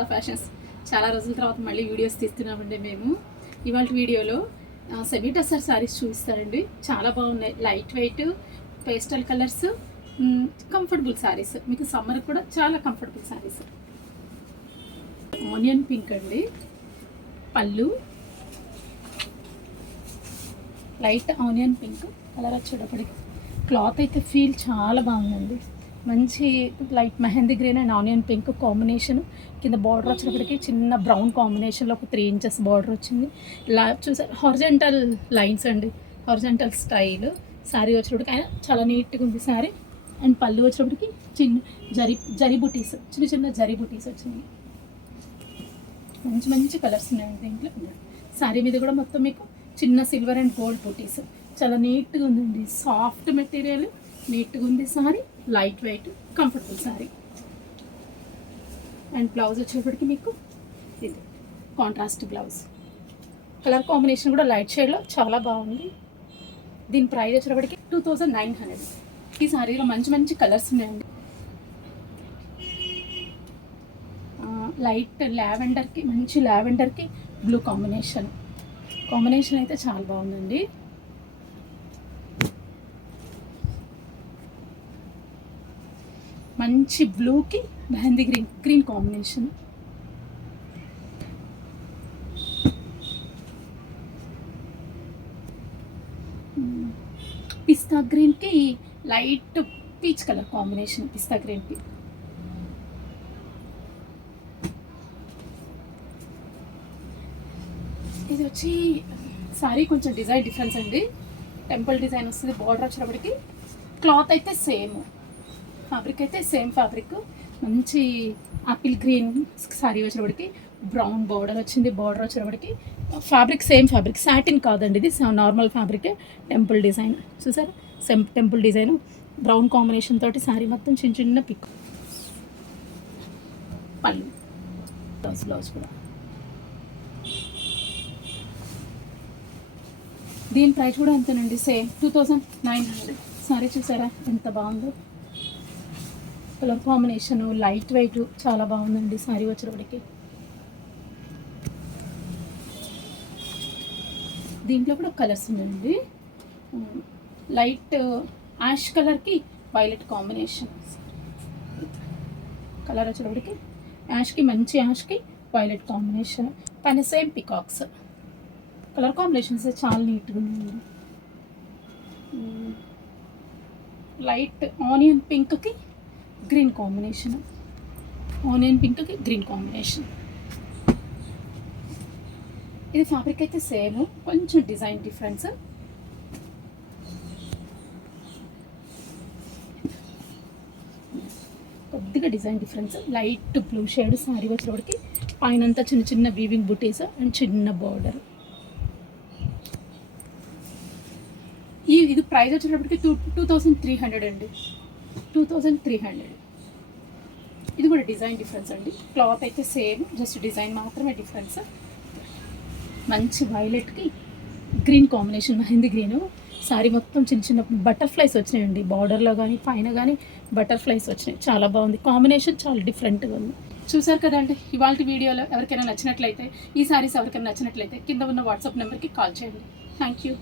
Sudha fashions. చాలా రోజుల తర్వాత మళ్ళీ వీడియోస్ తీస్తున్నామండి మేము. ఇవాళ వీడియోలో సెమీ టస్సర్ శారీస్ చూపిస్తారండి. చాలా బాగున్నాయి, light weight pastel colours, comfortable saris. మీకు సమ్మర్ కూడా చాలా కంఫర్టబుల్ శారీస్. ఆనియన్ పింక్ అండి పళ్ళు, లైట్ ఆనియన్ పింక్ కలర్ వచ్చేటప్పటికి. క్లాత్ అయితే ఫీల్ చాలా బాగుందండి. మంచి light mehndi green and onion pink combination. కింద బార్డర్ వచ్చేటప్పటికి చిన్న బ్రౌన్ కాంబినేషన్లో ఒక 3 ఇంచెస్ బార్డర్ వచ్చింది. ఇలా చూసారు, హారిజంటల్ లైన్స్ అండి, హారిజంటల్ స్టైల్. శారీ వచ్చేటప్పటికి ఆయన చాలా నీట్గా ఉంది శారీ. అండ్ పళ్ళు వచ్చేటప్పటికి జరీ బుటీస్, చిన్న చిన్న జరీ బుటీస్ వచ్చినాయి. మంచి మంచి కలర్స్ ఉన్నాయండి దీంట్లో. శారీ మీద కూడా మొత్తం మీకు చిన్న సిల్వర్ అండ్ గోల్డ్ బుటీస్. చాలా నీట్గా ఉందండి, సాఫ్ట్ మెటీరియల్, నీట్గా ఉంది sari, light weight comfortable sari. And blouse వచ్చేటప్పటికి మీకు ఇది కాంట్రాస్ట్ బ్లౌజ్. కలర్ కాంబినేషన్ కూడా లైట్ షేడ్లో చాలా బాగుంది. దీని ప్రైస్ వచ్చేటప్పటికి 2900. ఈ శారీలో మంచి మంచి కలర్స్ ఉన్నాయండి. లైట్ లావెండర్కి, మంచి లావెండర్కి బ్లూ కాంబినేషన్ అయితే చాలా బాగుందండి. మంచి బ్లూకి మెహందీ గ్రీన్ కాంబినేషన్. పిస్తా గ్రీన్కి లైట్ పీచ్ కలర్ కాంబినేషన్. పిస్తా గ్రీన్కి ఇది వచ్చి సారీ కొంచెం డిజైన్ డిఫరెన్స్ అండి. టెంపుల్ డిజైన్ వస్తుంది. బార్డర్ వచ్చేటప్పటికి క్లాత్ అయితే సేమ్, ఫ్యాబ్రిక్ అయితే సేమ్ ఫ్యాబ్రిక్. మంచి ఆపిల్ గ్రీన్ సారీ వచ్చేటప్పటికి బ్రౌన్ బార్డర్ వచ్చింది. బార్డర్ వచ్చేటప్పటికి ఫ్యాబ్రిక్ సేమ్ ఫ్యాబ్రిక్, సాటిన్ కాదండి ఇది, నార్మల్ ఫ్యాబ్రికే. టెంపుల్ డిజైన్ చూసారు, same temple design brown combination తోటి శారీ మొత్తం చిన్న చిన్న పిక్. పళ్ళు, బ్లౌజ్ కూడా. దీని ప్రైస్ కూడా ఎంతనండి, సేమ్ 2900. సారీ చూసారా ఎంత బాగుందో, కలర్ కాంబినేషను, లైట్ వెయిట్ చాలా బాగుందండి సారీ వచ్చేటప్పటికి. దీంట్లో కూడా కలర్స్ ఉన్నాయండి. లైట్ యాష్ కలర్కి వైలెట్ కాంబినేషన్. కలర్ వచ్చేటప్పటికి యాష్కి, మంచి యాష్కి వైలెట్ కాంబినేషన్. పైన సేమ్ పికాక్స్. కలర్ కాంబినేషన్స్ చాలా నీట్గా ఉన్నాయి. లైట్ ఆనియన్ పింక్కి గ్రీన్ కాంబినేషన్, ఇది ఫ్యాబ్రిక్ అయితే సేమ్, కొంచెం డిజైన్ డిఫరెన్స్. కొద్దిగా design difference. Light blue shade sari వచ్చేటప్పటికి, పైనంతా చిన్న చిన్న వీవింగ్ బుటీస్ అండ్ చిన్న బార్డర్. ఇది ప్రైస్ వచ్చేటప్పటికి 2300 అండి, 2300. ఇది కూడా డిజైన్ డిఫరెన్స్ అండి. క్లాత్ అయితే సేమ్, జస్ట్ డిజైన్ మాత్రమే డిఫరెన్స్. మంచి వైలెట్కి green combination, mehendi green. Sari మొత్తం చిన్న చిన్న బటర్ఫ్లైస్ వచ్చినాయండి, బార్డర్లో కానీ పైన కానీ బటర్ఫ్లైస్ వచ్చినాయి. చాలా బాగుంది కాంబినేషన్, చాలా డిఫరెంట్గా ఉంది. చూసారు కదండి ఇవాళ వీడియోలో. ఎవరికైనా నచ్చినట్లయితే, ఈ శారీస్ ఎవరికైనా నచ్చినట్లయితే కింద ఉన్న వాట్సాప్ నెంబర్కి కాల్ చేయండి. Thank you.